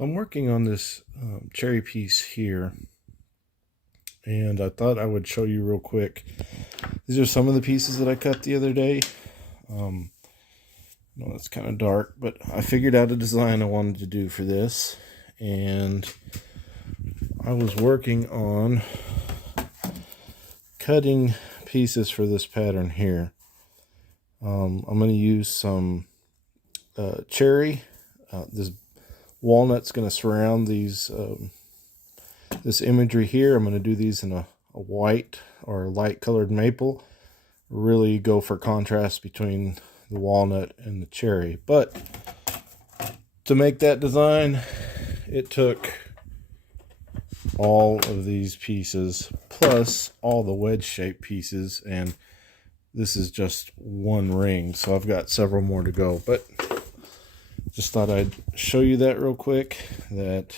I'm working on this cherry piece here, and I thought I would show you real quick. These are some of the pieces that I cut the other day. No, it's kind of dark, but I figured out a design I wanted to do for this, and I was working on cutting pieces for this pattern here. I'm going to use some cherry. This walnut's going to surround these this imagery here. I'm going to do these in a white or light colored maple. Really go for contrast between the walnut and the cherry. But to make that design, it took all of these pieces plus all the wedge shaped pieces, and this is just one ring, so I've got several more to go. But just thought I'd show you that real quick, that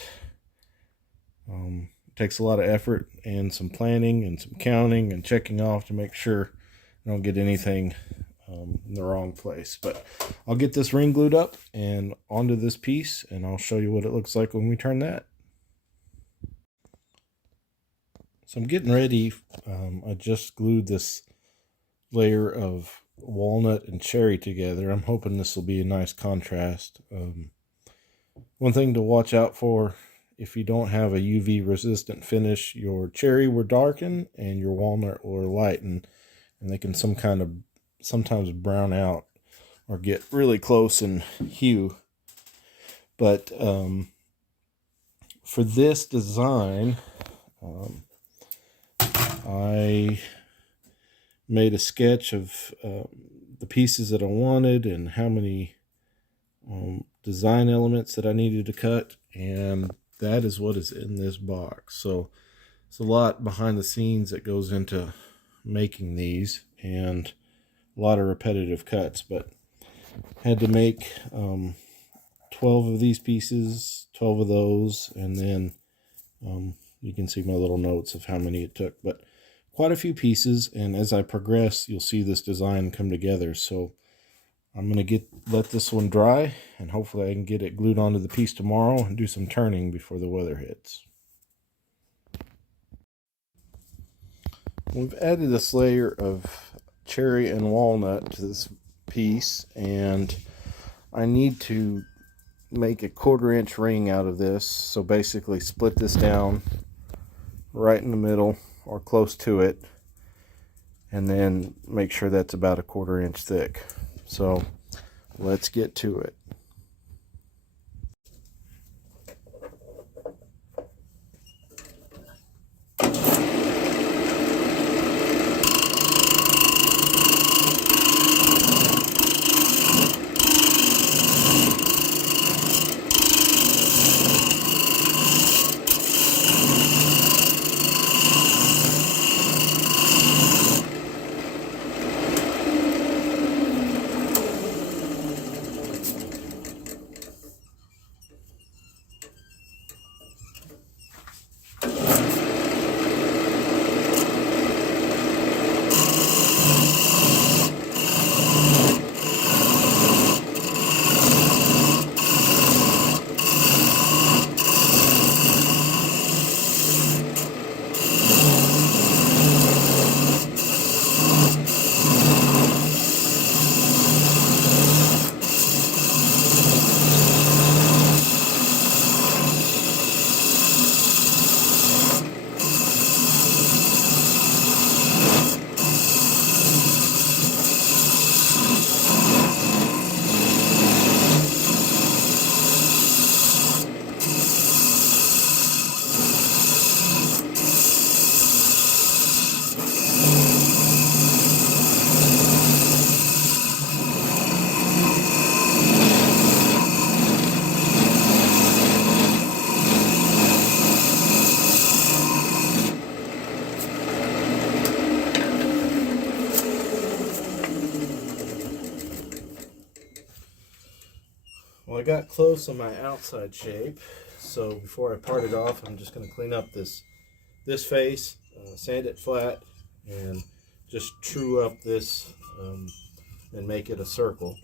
it takes a lot of effort and some planning and some counting and checking off to make sure I don't get anything in the wrong place. But I'll get this ring glued up and onto this piece, and I'll show you what it looks like when we turn that. So I'm getting ready. I just glued this layer of walnut and cherry together. I'm hoping this will be a nice contrast. One thing to watch out for: if you don't have a UV resistant finish, your cherry will darken and your walnut will lighten, and they can sometimes brown out or get really close in hue. But for this design, I made a sketch of the pieces that I wanted and how many design elements that I needed to cut, and that is what is in this box. So it's a lot behind the scenes that goes into making these, and a lot of repetitive cuts. But had to make 12 of these pieces, 12 of those, and then you can see my little notes of how many it took. But quite a few pieces, and as I progress, you'll see this design come together. So I'm going to let this one dry, and hopefully I can get it glued onto the piece tomorrow and do some turning before the weather hits. We've added this layer of cherry and walnut to this piece, and I need to make a 1/4 inch ring out of this. So basically split this down right in the middle or close to it, and then make sure that's about a 1/4 inch thick. So let's get to it. Well, I got close on my outside shape, so before I part it off, I'm just going to clean up this face, sand it flat, and just true up this and make it a circle.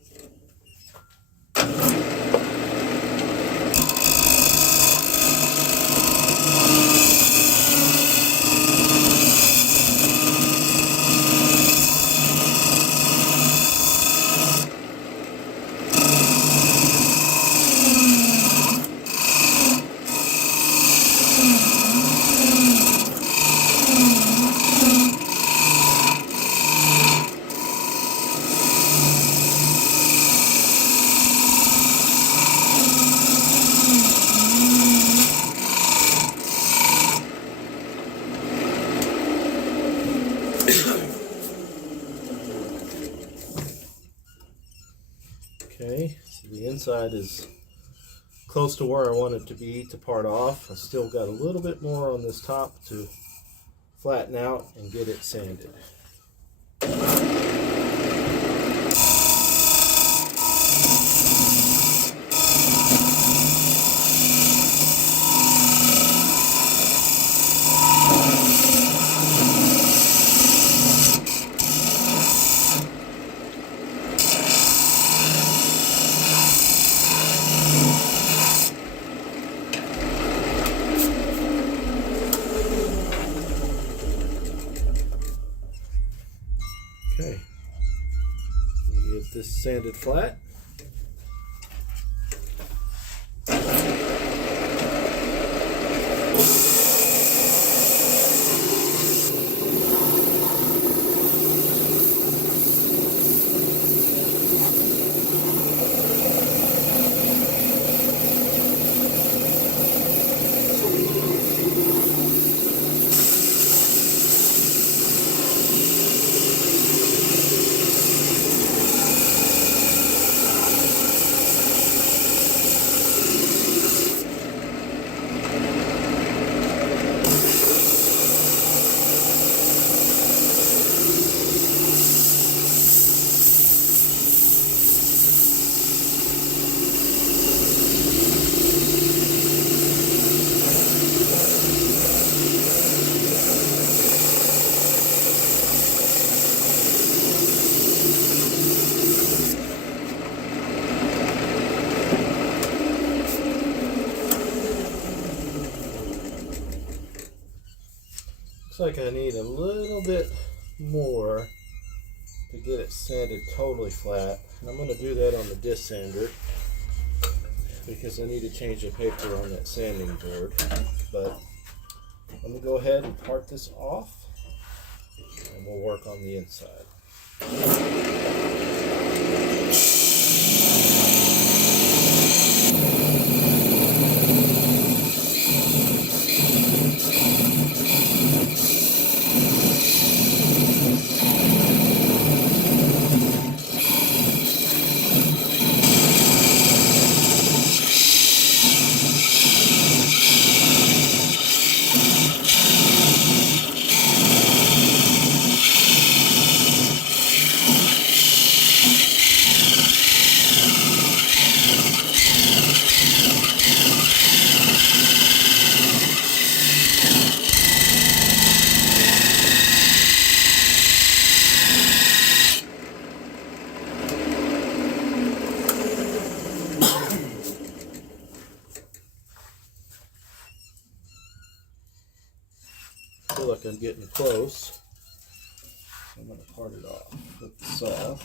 Okay, so the inside is close to where I want it to be to part off. I still got a little bit more on this top to flatten out and get it sanded. Okay, get this sanded flat. Looks like I need a little bit more to get it sanded totally flat. And I'm going to do that on the disc sander because I need to change the paper on that sanding board. But let me go ahead and part this off and we'll work on the inside. I feel like I'm getting close. I'm going to part it off with the saw.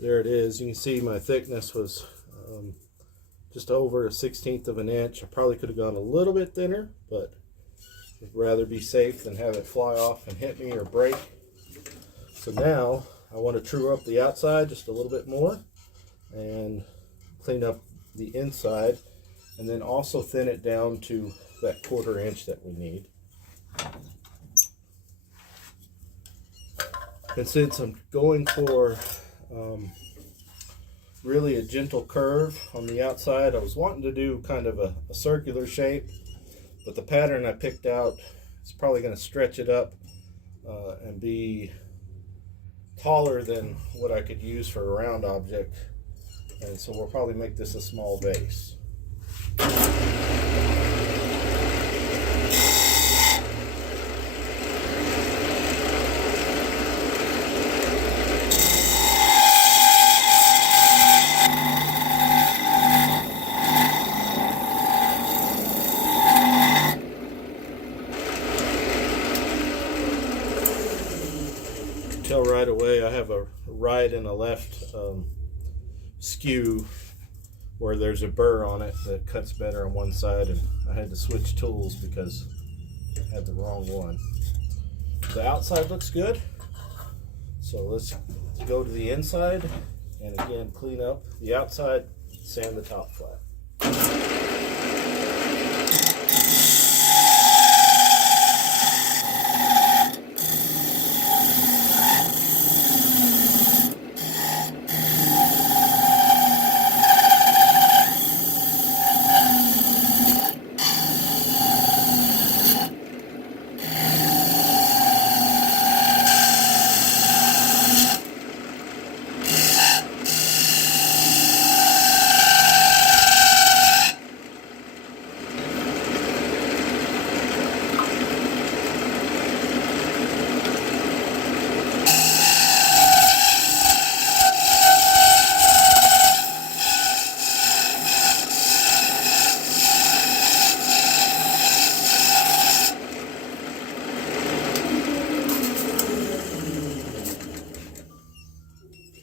There it is. You can see my thickness was just over 1/16 of an inch. I probably could have gone a little bit thinner, but I'd rather be safe than have it fly off and hit me or break. So now I want to true up the outside just a little bit more and clean up the inside, and then also thin it down to that 1/4 inch that we need. And since I'm going for really a gentle curve on the outside, I was wanting to do kind of a circular shape, but the pattern I picked out is probably going to stretch it up and be taller than what I could use for a round object, and so we'll probably make this a small vase. Tell right away I have a right and a left skew where there's a burr on it that cuts better on one side, and I had to switch tools because I had the wrong one. The outside looks good, so let's go to the inside and again clean up the outside, sand the top flat.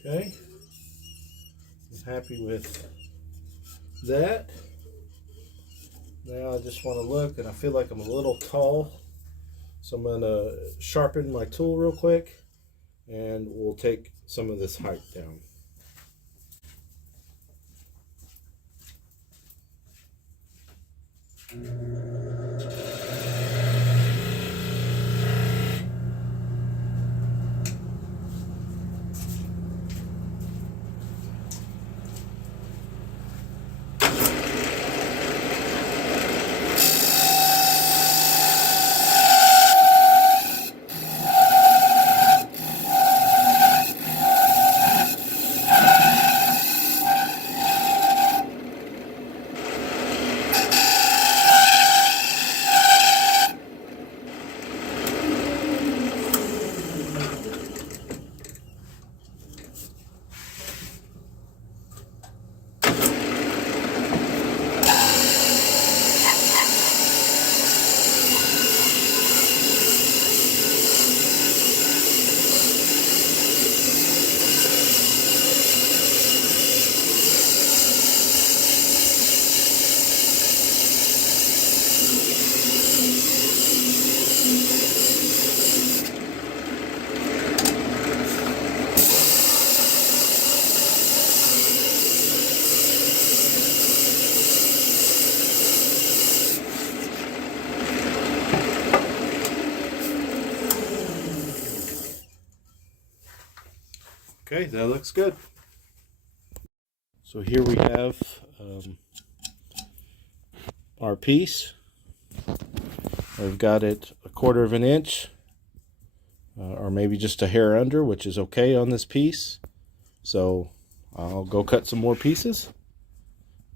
Okay, I'm happy with that. Now I just want to look, and I feel like I'm a little tall, so I'm going to sharpen my tool real quick and we'll take some of this height down. Okay, that looks good. So here we have our piece. I've got it 1/4 of an inch, or maybe just a hair under, which is okay on this piece. So I'll go cut some more pieces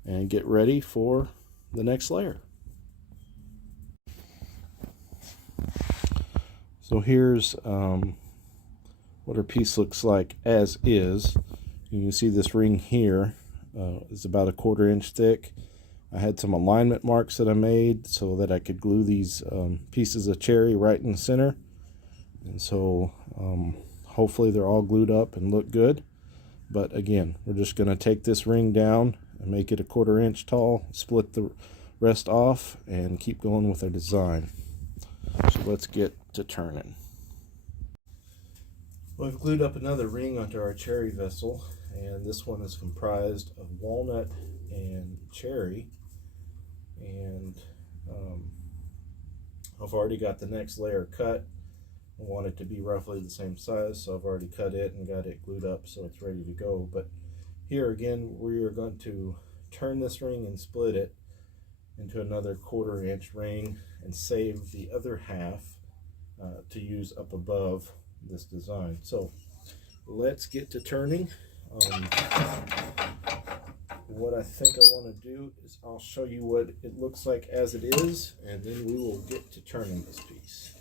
and get ready for the next layer. So here's what our piece looks like as is. You can see this ring here is about 1/4 inch thick. I had some alignment marks that I made so that I could glue these pieces of cherry right in the center. And so hopefully they're all glued up and look good. But again, we're just going to take this ring down and make it 1/4 inch tall, split the rest off, and keep going with our design. So let's get to turning. Well, I've glued up another ring onto our cherry vessel, and this one is comprised of walnut and cherry. And I've already got the next layer cut. I want it to be roughly the same size, so I've already cut it and got it glued up so it's ready to go. But here again, we are going to turn this ring and split it into another 1/4 inch ring and save the other half to use up above this design. So let's get to turning. What I think I want to do is I'll show you what it looks like as it is, and then we will get to turning this piece.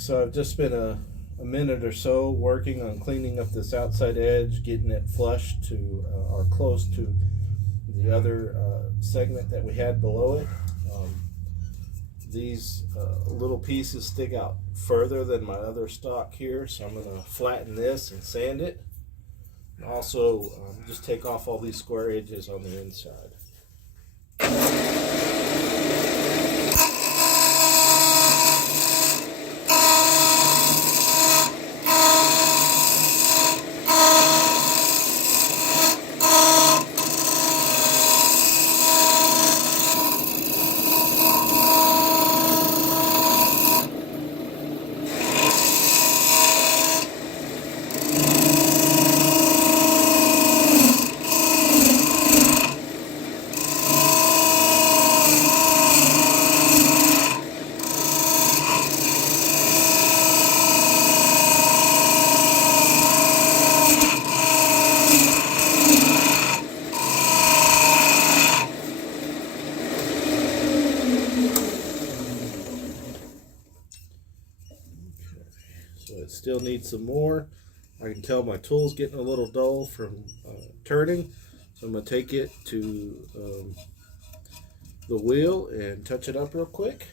So I've just spent a minute or so working on cleaning up this outside edge, getting it flush to or close to the other segment that we had below it. These little pieces stick out further than my other stock here, so I'm going to flatten this and sand it. Also, just take off all these square edges on the inside. So it still needs some more. I can tell my tool's getting a little dull from turning, so I'm going to take it to the wheel and touch it up real quick.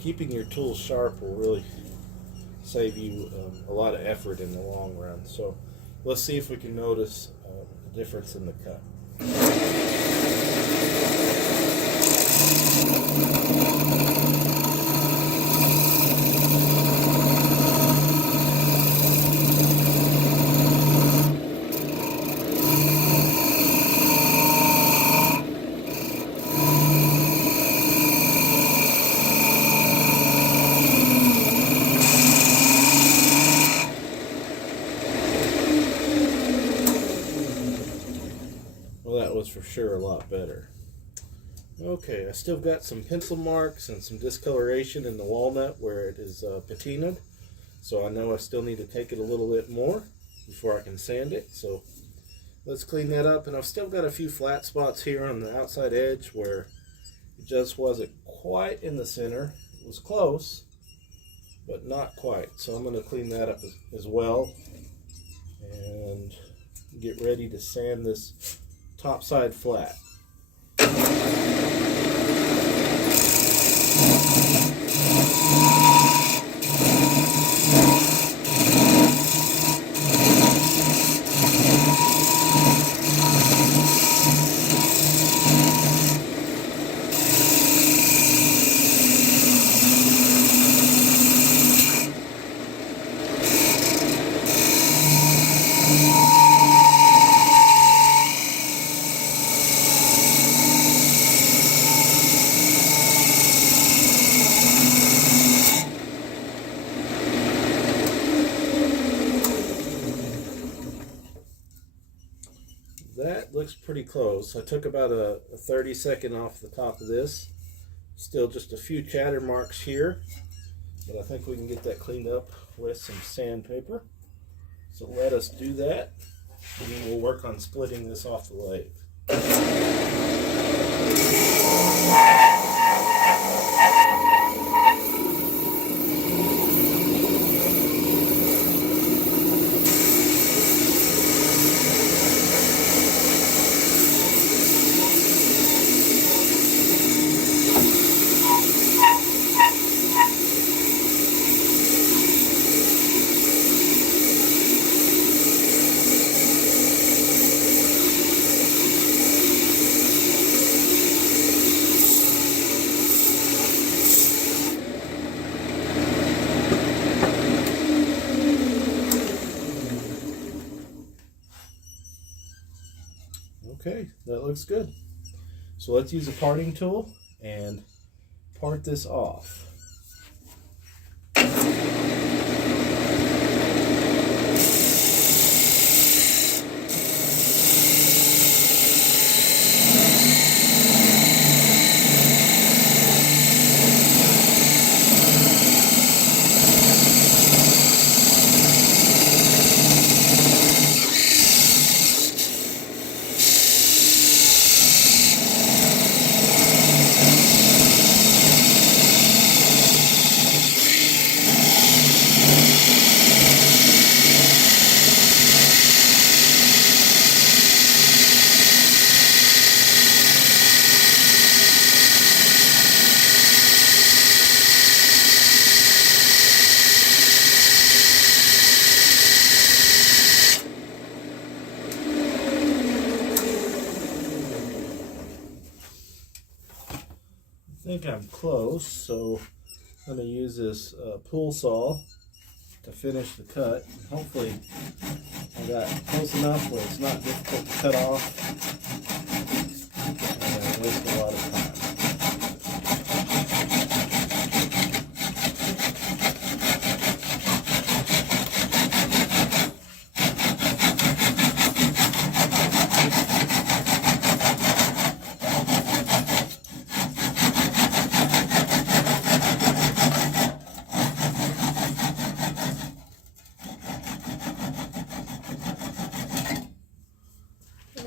Keeping your tools sharp will really save you a lot of effort in the long run. So let's see if we can notice the difference in the cut. That was for sure a lot better. Okay, I still got some pencil marks and some discoloration in the walnut where it is patinaed, so I know I still need to take it a little bit more before I can sand it. So let's clean that up. And I've still got a few flat spots here on the outside edge where it just wasn't quite in the center. It was close, but not quite. So I'm going to clean that up as well and get ready to sand this top side flat. That looks pretty close. I took about a 30-second off the top of this. Still just a few chatter marks here, but I think we can get that cleaned up with some sandpaper. So let us do that, and then we'll work on splitting this off the lathe. Okay, that looks good. So let's use a parting tool and part this off. think I'm close, so I'm going to use this pool saw to finish the cut. Hopefully I got close enough where it's not difficult to cut off and waste a lot of time.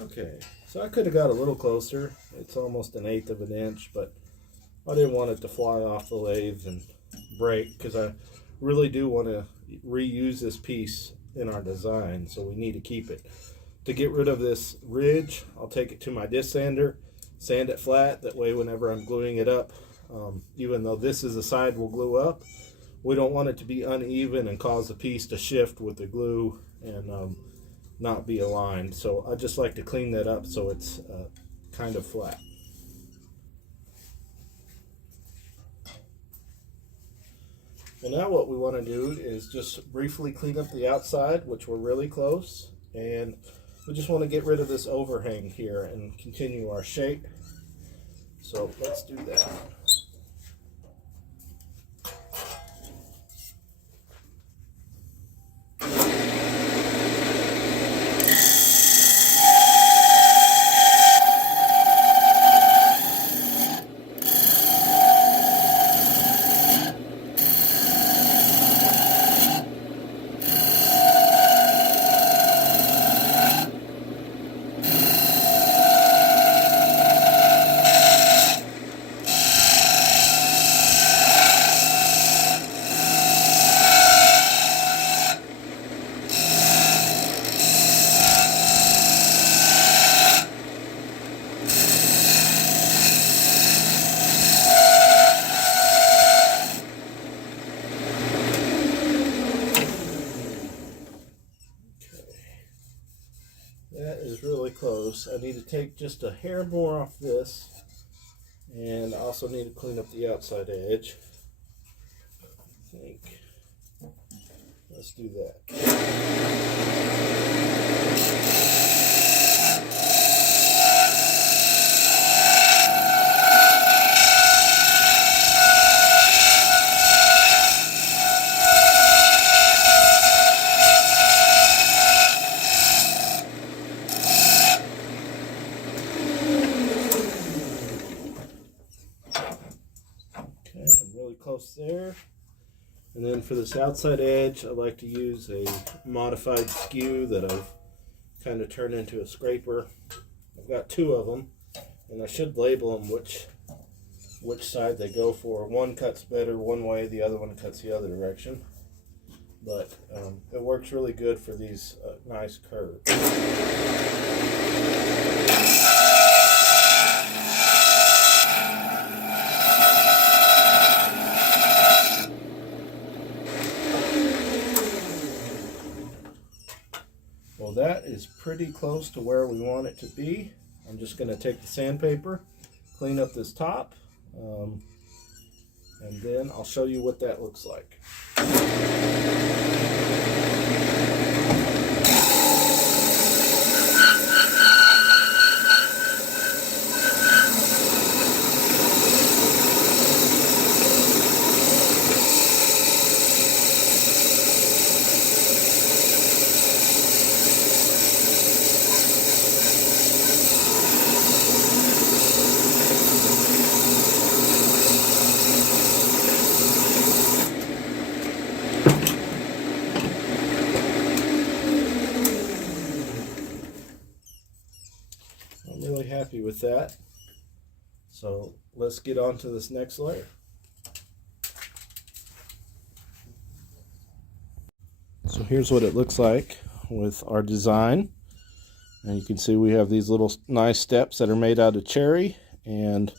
Okay, so I could have got a little closer. It's almost 1/8 of an inch, but I didn't want it to fly off the lathe and break because I really do want to reuse this piece in our design, so we need to keep it. To get rid of this ridge, I'll take it to my disc sander, sand it flat. That way whenever I'm gluing it up, even though this is the side we'll glue up, we don't want it to be uneven and cause the piece to shift with the glue and not be aligned. So I just like to clean that up so it's kind of flat. Well, now what we want to do is just briefly clean up the outside, which we're really close, and we just want to get rid of this overhang here and continue our shape. So let's do that. That is really close. I need to take just a hair more off this, and I also need to clean up the outside edge. I think. Let's do that. Close there. And then for this outside edge, I like to use a modified skew that I've kind of turned into a scraper. I've got 2 of them, and I should label them which side they go for. One cuts better one way, the other one cuts the other direction. But it works really good for these nice curves. Well, that is pretty close to where we want it to be. I'm just going to take the sandpaper, clean up this top, and then I'll show you what that looks like. Happy with that. So let's get on to this next layer. So here's what it looks like with our design. And you can see we have these little nice steps that are made out of cherry, and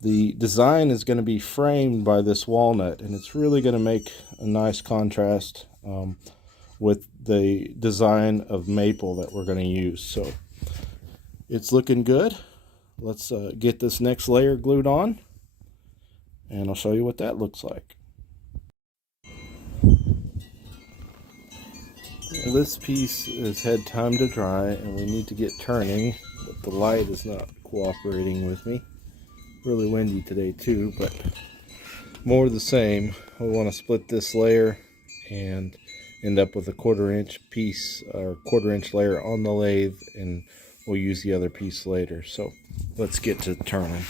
the design is going to be framed by this walnut, and it's really going to make a nice contrast with the design of maple that we're going to use. So it's looking good. Let's get this next layer glued on. and I'll show you what that looks like. Well, this piece has had time to dry and we need to get turning, but the light is not cooperating with me. Really windy today too, but more of the same. We want to split this layer and end up with a 1/4 inch piece or 1/4 inch layer on the lathe, and we'll use the other piece later. So let's get to turning.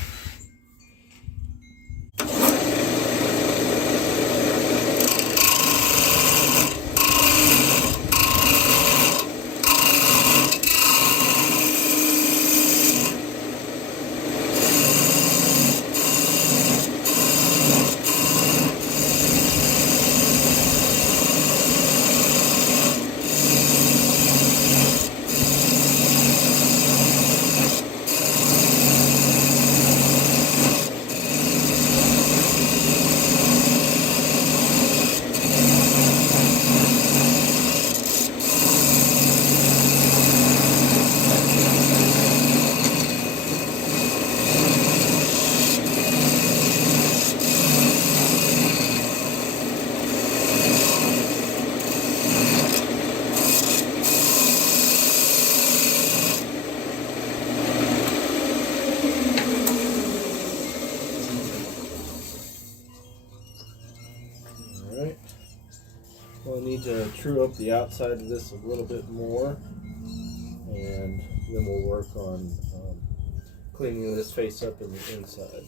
We'll need to true up the outside of this a little bit more, and then we'll work on cleaning this face up in the inside.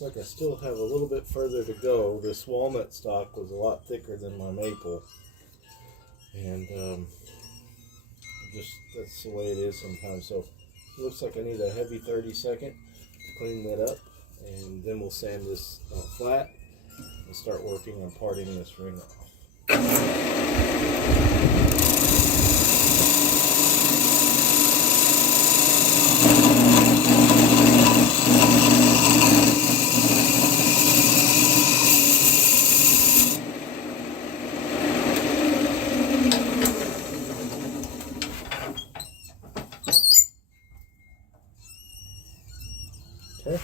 Like I still have a little bit further to go. This walnut stock was a lot thicker than my maple, and just that's the way it is sometimes. So it looks like I need a heavy 30-second to clean that up, and then we'll sand this flat and start working on parting this ring off. Okay.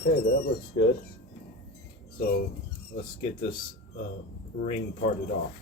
Okay, that looks good. So let's get this ring parted off.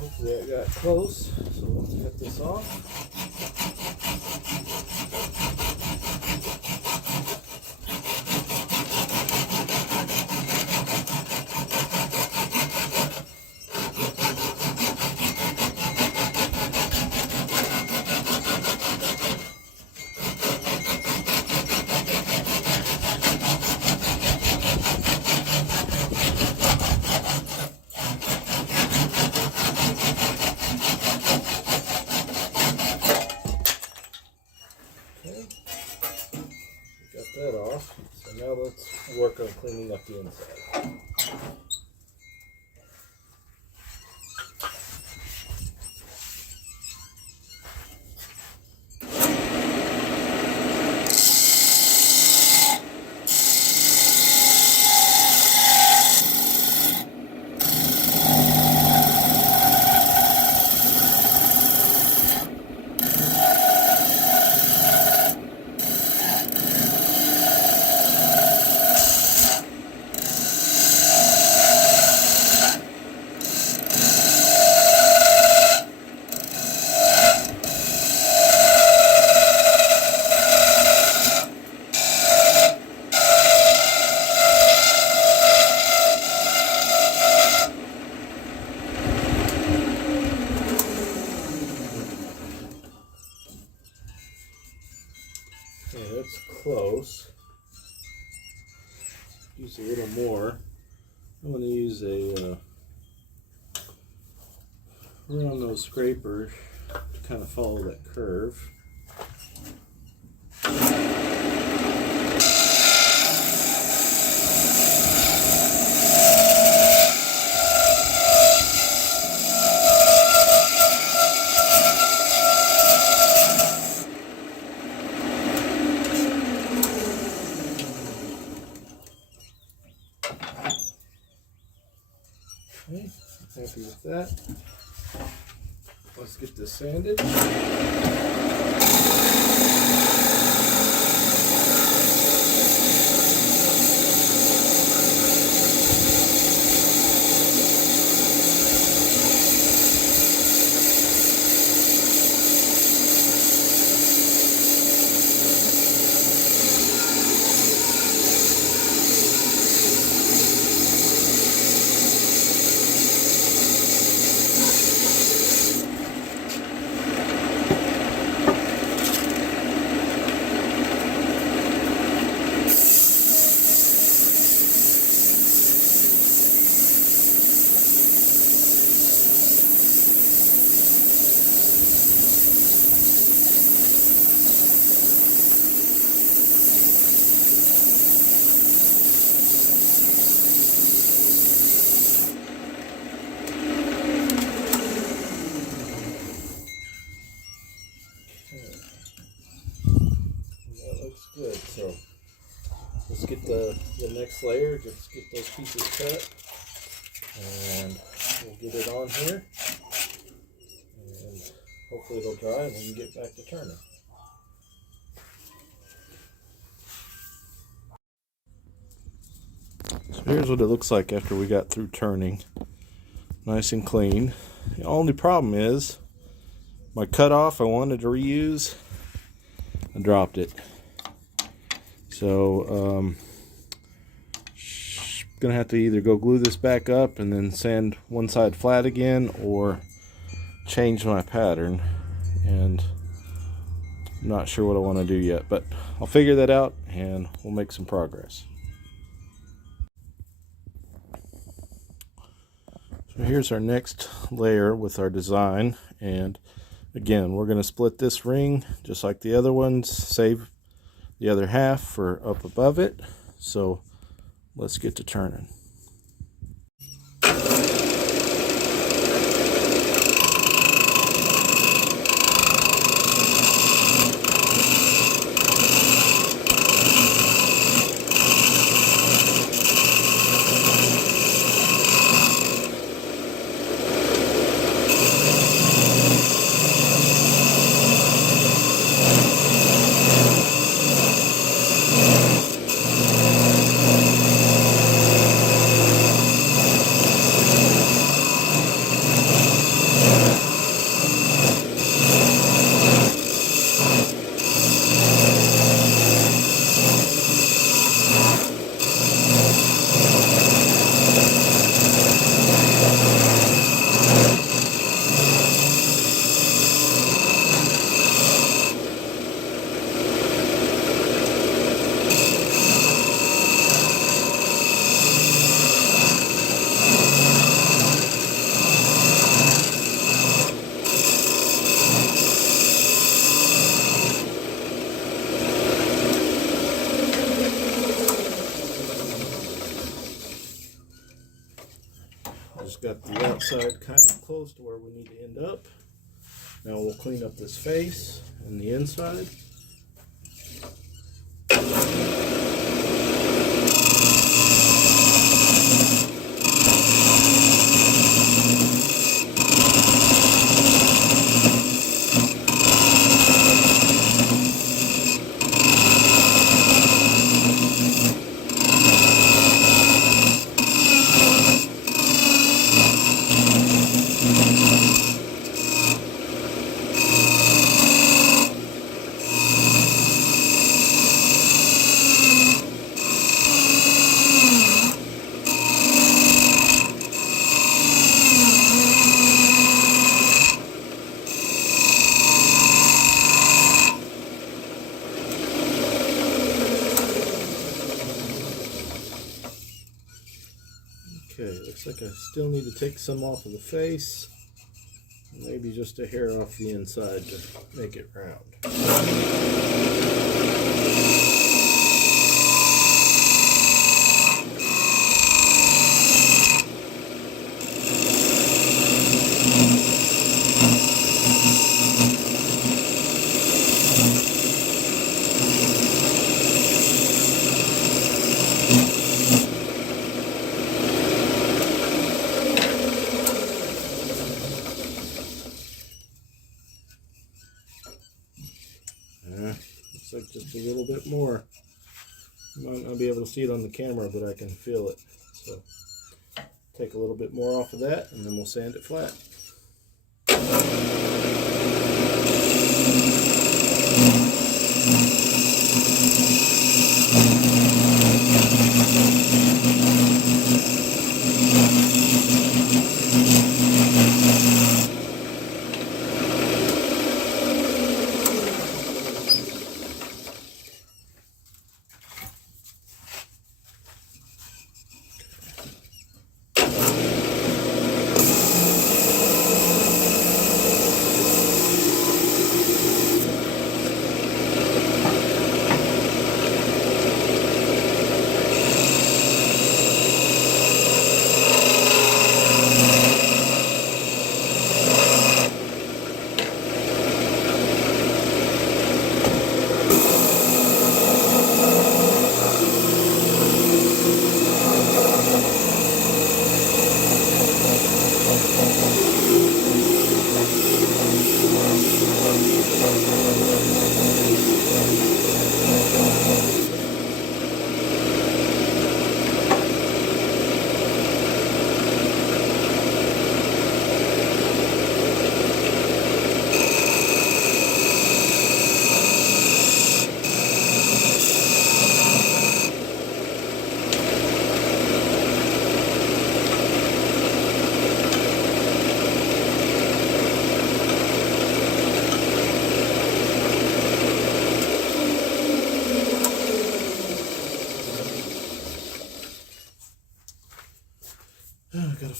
Hopefully I got close, so let's get this off. Got that off. So now let's work on cleaning up the inside. Okay, that's close. Use a little more. I'm going to use a around those scrapers to kind of follow that curve. Okay, happy with that. Let's get this sanded. That looks good. So let's get the next layer. Just get those pieces cut, and we'll get it on here, and hopefully it'll dry, and we can get back to turning. So here's what it looks like after we got through turning. Nice and clean. The only problem is my cutoff I wanted to reuse, I dropped it. So gonna have to either go glue this back up and then sand one side flat again, or change my pattern, and I'm not sure what I want to do yet, but I'll figure that out and we'll make some progress. So here's our next layer with our design, and again we're going to split this ring just like the other ones, save the other half for up above it. So let's get to turning. Just got the outside kind of close to where we need to end up. Now we'll clean up this face and the inside. Okay, looks like I still need to take some off of the face. Maybe just a hair off the inside to make it round. Looks like just a little bit more. You might not be able to see it on the camera, but I can feel it. So take a little bit more off of that, and then we'll sand it flat.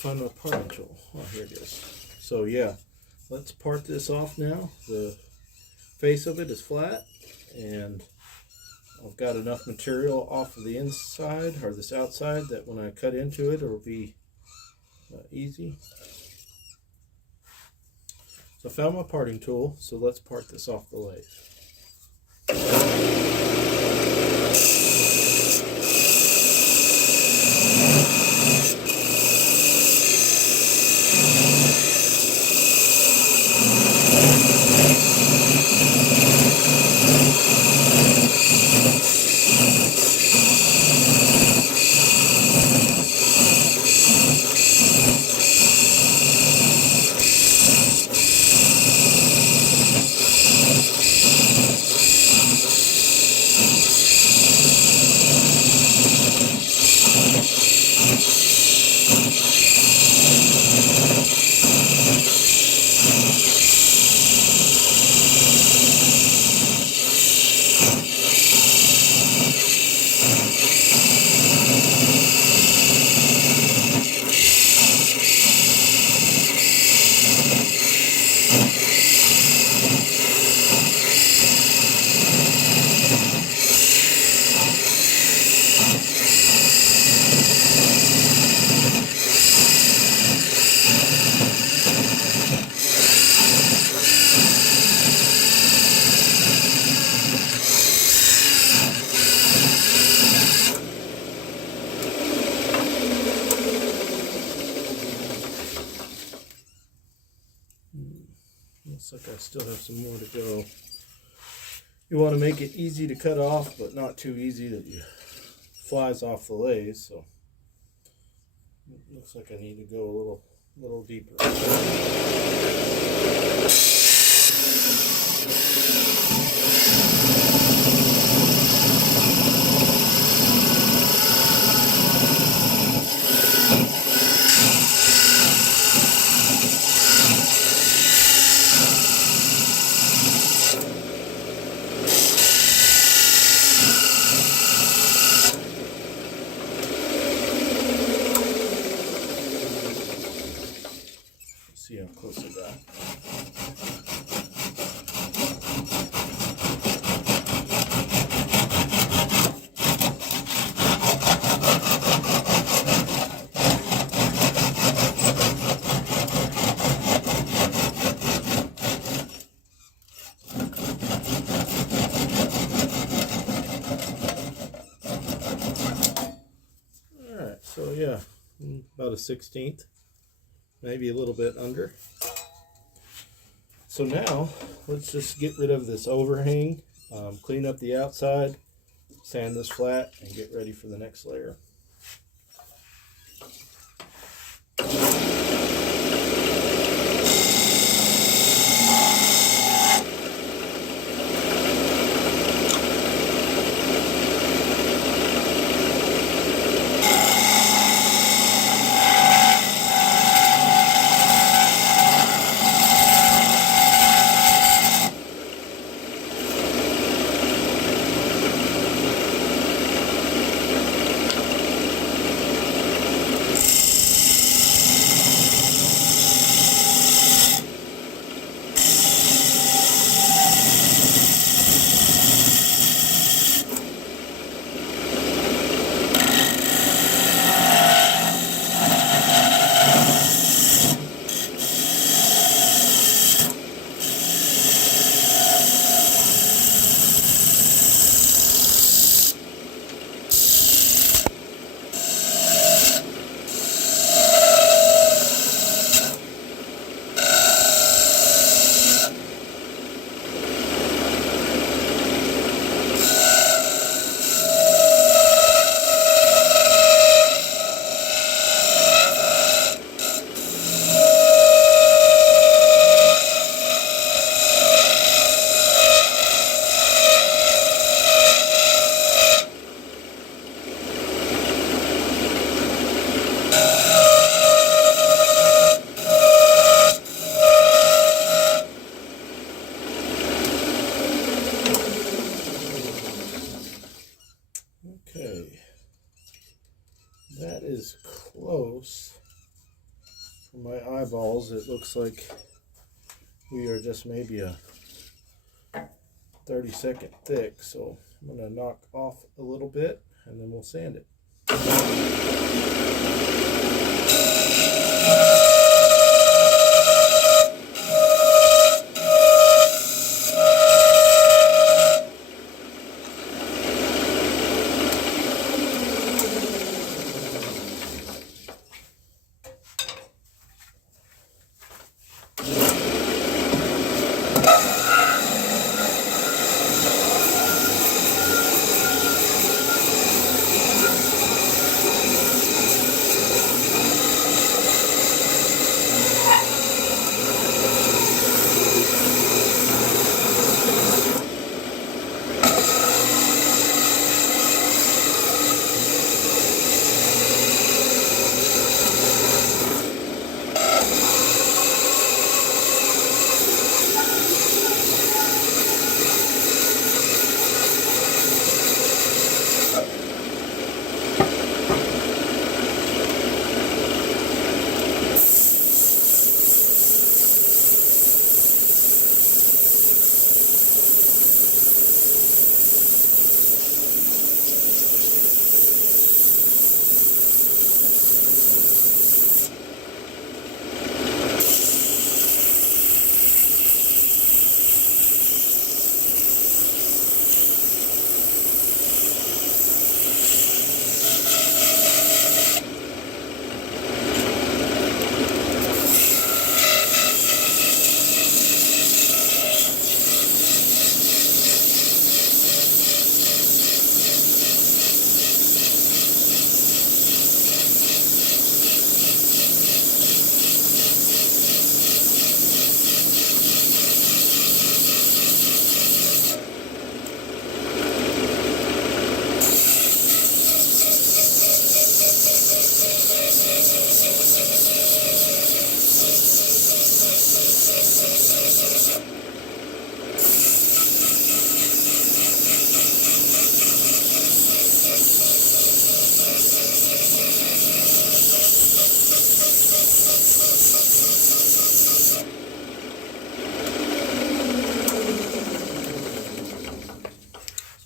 find my parting tool. Oh, here it is. So yeah, let's part this off now. The face of it is flat, and I've got enough material off of the inside or this outside that when I cut into it, it'll be easy. So I found my parting tool, so let's part this off the lathe. Looks like I still have some more to go. You want to make it easy to cut off, but not too easy that you flies off the lathe. So it looks like I need to go a little deeper. See how close I got. Alright, so yeah, about a 1/16. Maybe a little bit under. So now let's just get rid of this overhang, clean up the outside, sand this flat, and get ready for the next layer. eyeballs, it looks like we are just maybe a 30-second thick. So I'm going to knock off a little bit and then we'll sand it.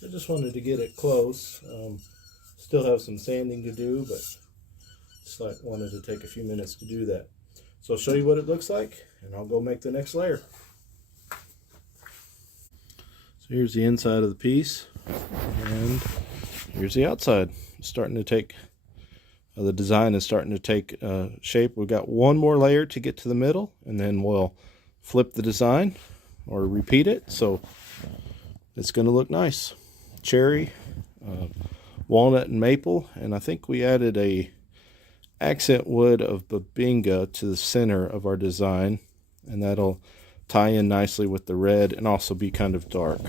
Just wanted to get it close. Still have some sanding to do, but just wanted to take a few minutes to do that. So I'll show you what it looks like, and I'll go make the next layer. So here's the inside of the piece, and here's the outside. It's starting to take, the design is starting to take shape. We've got one more layer to get to the middle, and then we'll flip the design or repeat it. So it's going to look nice. Cherry, walnut, and maple, and I think we added a accent wood of Bubinga to the center of our design, and that'll tie in nicely with the red and also be kind of dark.